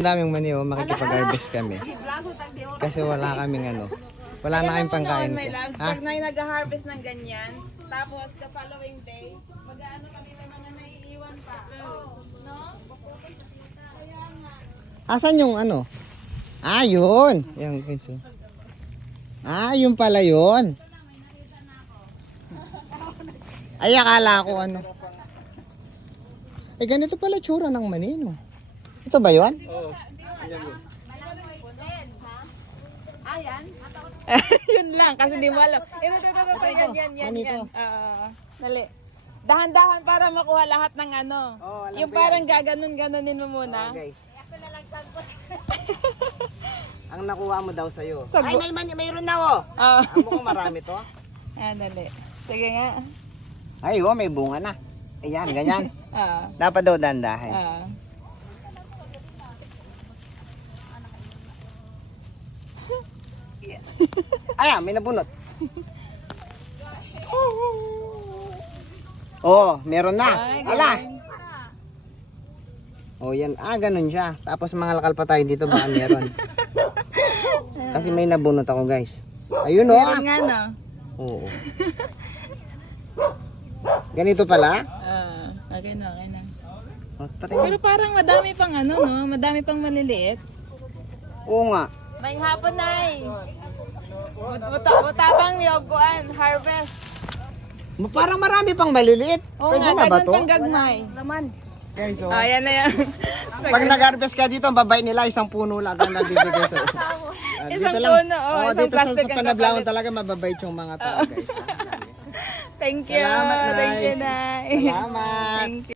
Ang daming mani, oh, makikipag-harvest kami. Kasi wala kaming wala na kaming pangkain. May labs, pag nag-harvest ng ganyan, tapos the following day, mag-ano kami may mga naiiwan pa. No? Kaya nga. Asan yung Ah, yun. Yung pinso. Ah, yun pala yun. Ay, akala ko Eh, ganito pala tsura ng mani, no? Ito ba yun? Oo. Ayan. Yun lang, kasi di mo alam. Ito, yan. Dali. Dahan-dahan para makuha lahat ng Oo, alam yung ko parang gaganon-ganonin mo muna. Guys. Ang nakuha mo daw sa'yo. Ay, mayroon na, oh. Ang mukhang marami to. Ayan, dali. Sige nga. Ay, oh, may bunga na. Ayan, ganyan. Ah. Dapat daw dandahin. Ah. Ayan, may nabunot. Oh, meron na. Ay, Ala. galing. Oh, yan. Ah, ganun siya. Tapos mga lakal pa tayo dito, baka meron. Kasi may nabunot ako, guys. Ayun, oh. Meron nga, no? Oo. Ganito pala? Okay na. Oh, Pero parang madami pang no? Madami pang maliliit. Oo nga. May hapon na Butapang yoguan, harvest. Parang marami pang maliliit. Pwede na ba to? Pang gagmay. Laman. Guys, oh. Ayan na yan. Pag nag-harvest ka dito, ang babay nila, isang puno lang ang nabibigay sa Isang puno, oh, isang dito sa plastic ang Panablangon kapalit. talaga mababait yung mga tao, guys. Thank you. Salamat, Nay. Thank you, Nay. Salamat. Thank you.